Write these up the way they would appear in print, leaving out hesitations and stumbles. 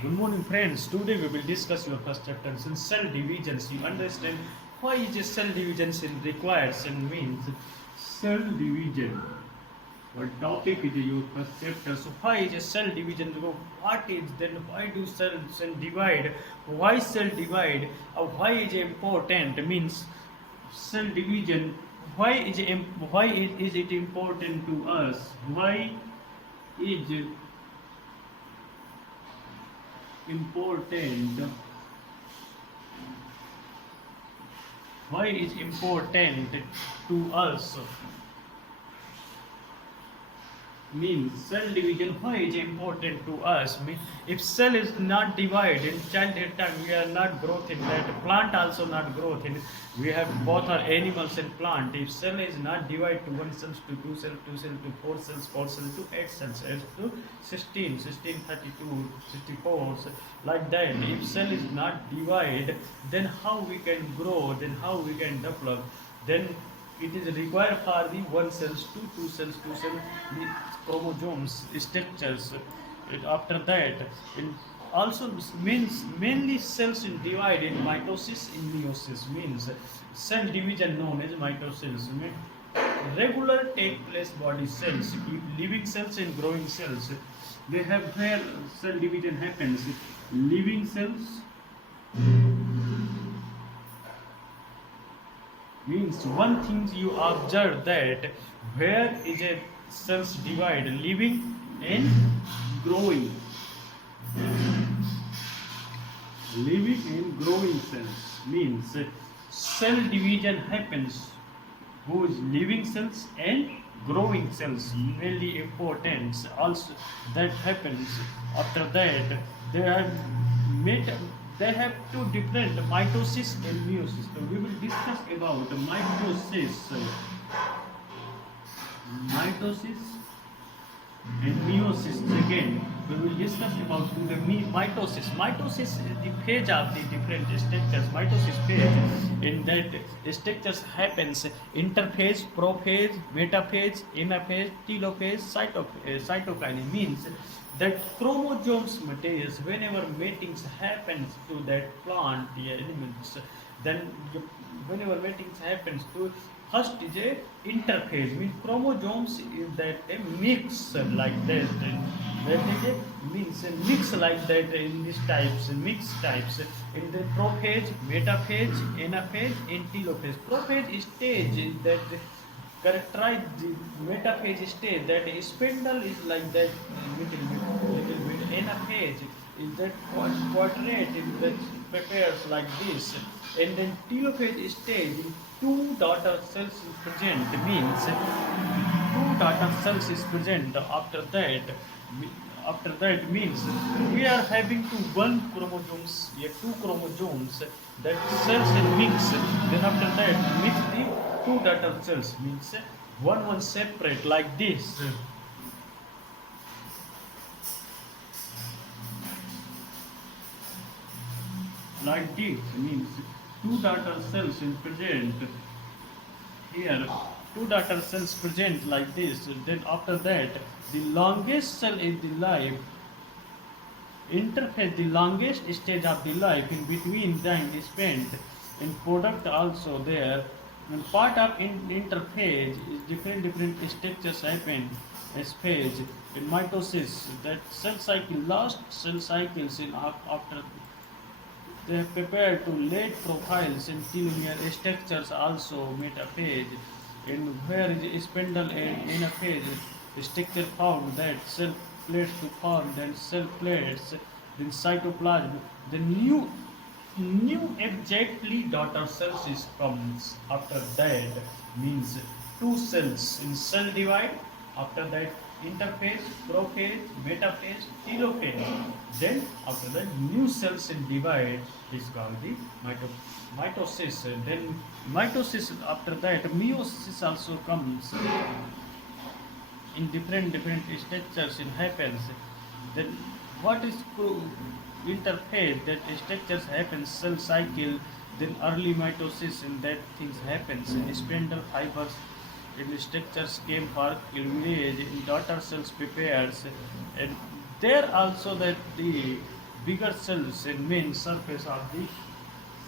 Good morning, friends. Today we will discuss your first chapter in cell divisions. You understand why is a cell division required and means cell division. What topic is your first chapter? So why is a cell division? So what is then? Why do cells and divide? Why cell divide? Why is it important? Means cell division. Why is it important to us? Why is it important? Why is important to us? Means cell division. Why is important to us? If cell is not divided in childhood time, we are not growth in that. Plant also not growth in. We have both are animals and plant. If cell is not divided to one cells to two cells to four cells to eight cells, eight to 16, 16, 32, 64, like that. If cell is not divided, then how we can grow? Then how we can develop? Then it is required for the one cells to two cells, the chromosomes structures. After that, it also means mainly cells in divide in mitosis in meiosis. Means cell division known as mitosis. Regular take place body cells, living cells and growing cells. They have where cell division happens. Living cells means one thing you observe that where is a cells divide living and growing, living and growing cells means cell division happens whose living cells and growing cells really important also that happens. After that they are made, they have two different mitosis and meiosis. So we will discuss about mitosis and meiosis again. We will discuss about the mitosis. Mitosis is the phase of the different structures. Mitosis phase in that structures happens interphase, prophase, metaphase, anaphase, telophase, cytokine means that chromosomes materials whenever matings happens to that plant elements, then whenever matings happens to first is a interphase means chromosomes is that a mix like that. That is a means a mix like that in these types, mix types in the prophase, metaphase, anaphase, and telophase. Prophase stage is that characterize the metaphase stage, that spindle is like that little bit anaphase is that quadrate is that prepares like this, and then telophase stage two daughter cells is present means two daughter cells is present. After that means we are having to one chromosomes, two chromosomes that cells and mix. Then after that mix the two daughter cells means one separate like this. Like this means two daughter cells is present here, two daughter cells present like this. Then after that the longest cell in the life interface, the longest stage of the life in between time is spent in product also there. And part of interphase is different structures happen as phase in mitosis, that cell cycle last cell cycles in after they have prepared to late profiles in telomere structures also metaphase, and where is spindle and anaphase structure found, that cell plates to form, then cell plates, then cytoplasm, the new exactly daughter cells is comes. After that means two cells in cell divide. After that interphase, prophase, metaphase, telophase. Then after that new cells in divide is called the mitosis. Then mitosis, after that meiosis also comes in different structures it happens. Then what is interphase, that structures happen cell cycle, then early mitosis and that things happens in spindle fibers in structures came for village in daughter cells prepares, and there also that the bigger cells in main surface of the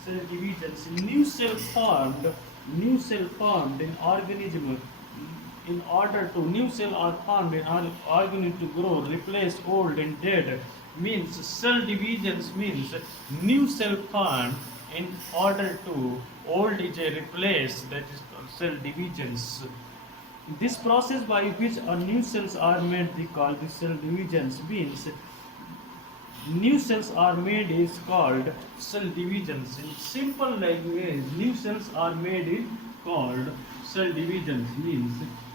cell divisions. New cell formed in organism in order to new cell are formed in organism to grow, replace old and dead. Means cell divisions means new cell formed in order to old is a replace, that is called cell divisions. This process by which new cells are made, we call the cell divisions. Means new cells are made is called cell divisions. In simple language, new cells are made in called cell divisions. Means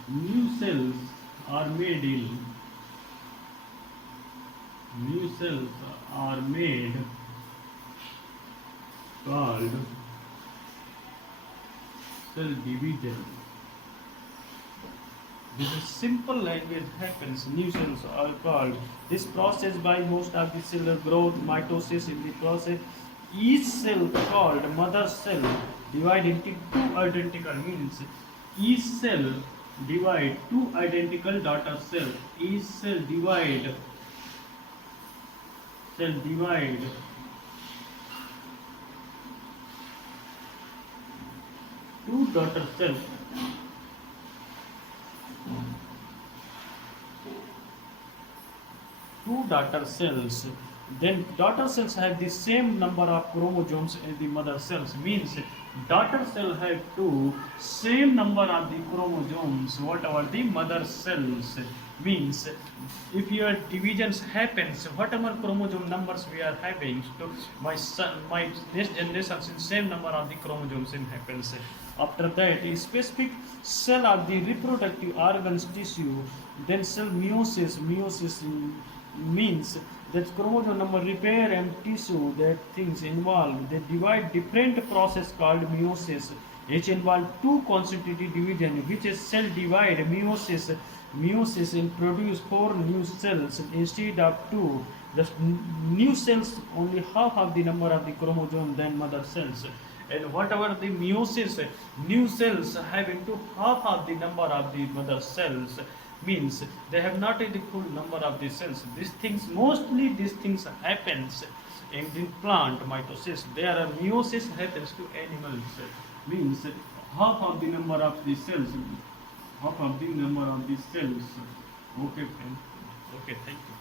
new cells are made in new cells are made called cell divisions. This is simple language happens. New cells are called. This process by most of the cellular growth, mitosis in the process. Each cell called mother cell divide into two identical, means each cell divide two identical daughter cell. Each cell divide two daughter cells. Two daughter cells. Then daughter cells have the same number of chromosomes as the mother cells. Means daughter cell have two same number of the chromosomes whatever the mother cells. Means if your divisions happens, whatever chromosome numbers we are having, to my next generations in same number of the chromosomes in happens. After that, a specific cell of the reproductive organs tissue, then cell meiosis. Meiosis means that chromosome number repair and tissue that things involved. They divide different process called meiosis. Each involve two constitutive division, which is cell divide. Meiosis in produce four new cells instead of two. The new cells only half of the number of the chromosome than mother cells. And whatever the meiosis, new cells have into half of the number of the mother cells. Means they have not the full number of the cells. Mostly these things happens in the plant mitosis. There are meiosis happens to animals. Means half of the number of the cells. Half of the number of the cells. Okay, thank you.